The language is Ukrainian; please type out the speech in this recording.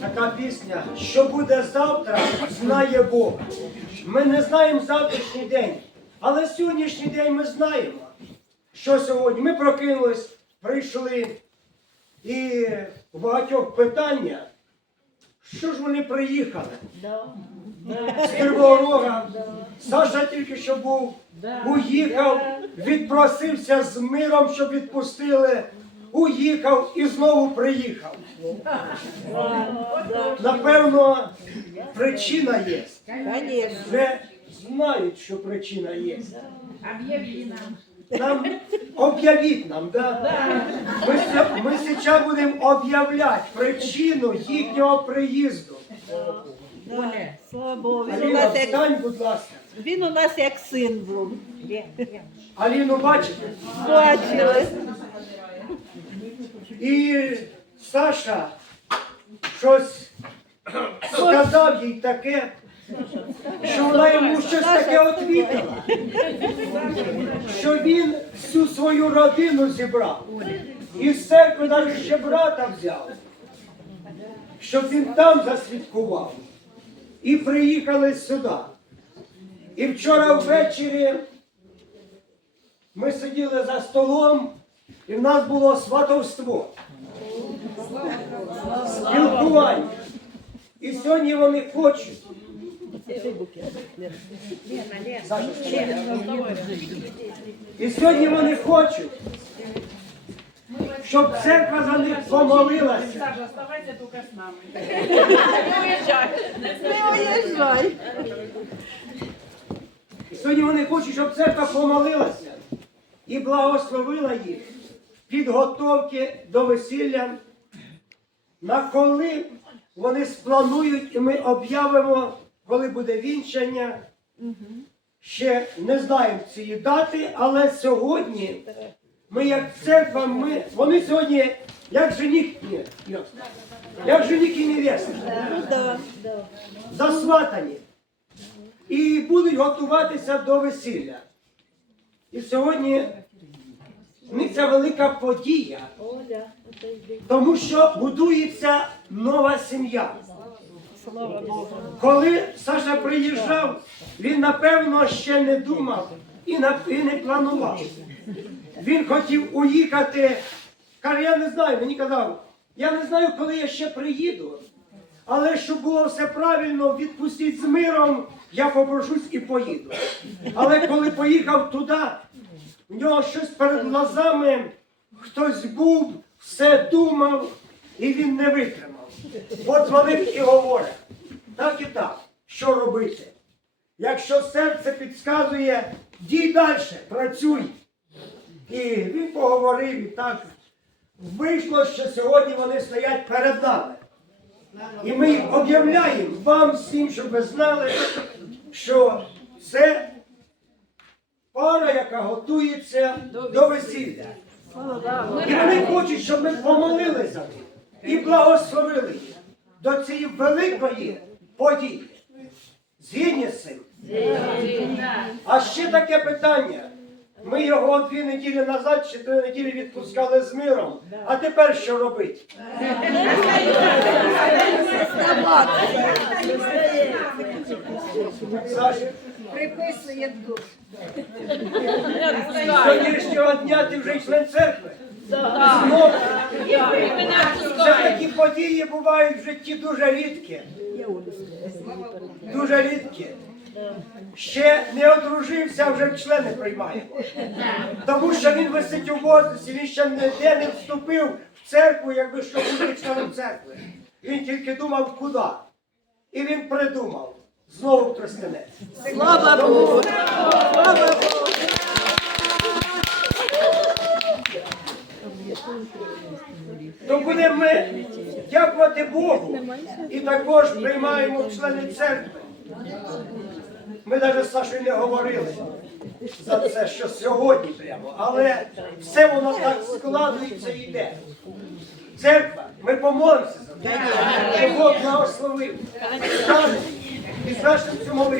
така пісня, що буде завтра, знає Бог. Ми не знаємо завтрашній день, але сьогоднішній день ми знаємо, що сьогодні. Ми прокинулись, прийшли, і у багатьох питання, що ж вони приїхали? З Кривого Рога. Саша тільки що був, уїхав, відпросився з миром, щоб відпустили. Уїхав і знову приїхав. Напевно, причина є. Вже знають, що причина є. Об'яви нам. Нам об'явіть нам, да? Ми, ми зараз будемо об'являти причину їхнього приїзду. Да. Слава Богу. Він у, Аліна, нас як, встань, будь ласка. він у нас як син був. Аліну бачите? Бачили. І Саша щось сказав їй таке, що вона йому щось таке відповіла. Що він всю свою родину зібрав. І з церкви навіть ще брата взяв, щоб він там засвідкував. І приїхали сюди. І вчора ввечері ми сиділи за столом, і в нас було сватовство. Спілкування. І сьогодні вони хочуть. І сьогодні вони хочуть, щоб церква за них помолилася. С нами. Не уїжджай. І Сьогодні вони хочуть, щоб церква помолилася і благословила їх підготовки до весілля. На коли вони спланують, і ми об'явимо, коли буде вінчання. Ще не знаємо цієї дати, але сьогодні ми як церква, ми, вони сьогодні як жених, ні, як жених і невеста засватані і будуть готуватися до весілля. І сьогодні це велика подія, тому що будується нова сім'я. Коли Саша приїжджав, він напевно ще не думав і, і не планував. Він хотів уїхати. Каже, я не знаю, мені казав, я не знаю, коли я ще приїду. Але щоб було все правильно, відпустіть з миром, я попрошусь і поїду. Але коли поїхав туди, в нього щось перед глазами, хтось був, все думав, і він не витримав. От дзвонив і говорить, так і так, що робити? Якщо серце підказує, дій далі, працюй. І він поговорив і так. Вийшло, що сьогодні вони стоять перед нами. І ми об'являємо вам всім, щоб ви знали, що це пара, яка готується до весілля. І вони хочуть, щоб ми помолилися за них і благословили їх до цієї великої події. Згідні з цим? А ще таке питання. Ми його дві неділі назад чи три неділі відпускали з миром. А тепер що робити? Приписує душ. сьогоднішнього дня ти вже член церкви. Це такі події бувають в житті дуже рідкі. Дуже рідкі. Ще не одружився, а вже члени приймає. Тому що він висить у воздусі, він ще ніде не вступив в церкву, якби що бути членом церкви. Він тільки думав, куди. І він придумав. Знову тростянець. Слава Богу. Слава Богу. То будемо ми дякувати Богу і також приймаємо члени церкви. Ми навіть з Сашою не говорили за це, що сьогодні прямо, але все воно так складується і йде. Церква, ми помолимося за це, Бог благословив. І скажемо цю молитву.